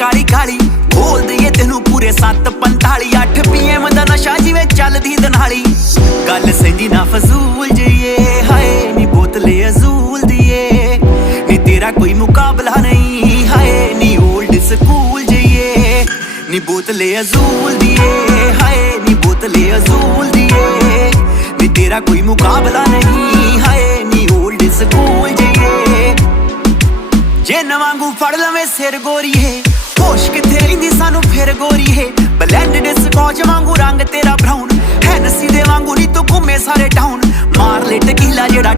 काली काली बोल दईए तेनू पूरे 7:45 8 PM दा नशा जिवें चलदी दनाली गल सेंदी ना फजूल जईए हाय नी बोतले अजूल दिए नी तेरा कोई मुकाबला नहीं हाय नी ओल्ड स्कूल जईए नी बोतले अजूल दिए हाय नी बोतले अजूल दिए नी तेरा कोई मुकाबला नहीं हाय नी ओल्ड स्कूल जईए जिन वांगू फड़ लवे सिर गोरीए होश किथे रहिंदी सानू फिर गोरीए ब्लेंडेड स्कॉच वांगू रंग तेरा ब्राउन हैनसी दे वांगू नी तू घूमे सारे टाउन मार ले टकीला जेड़ा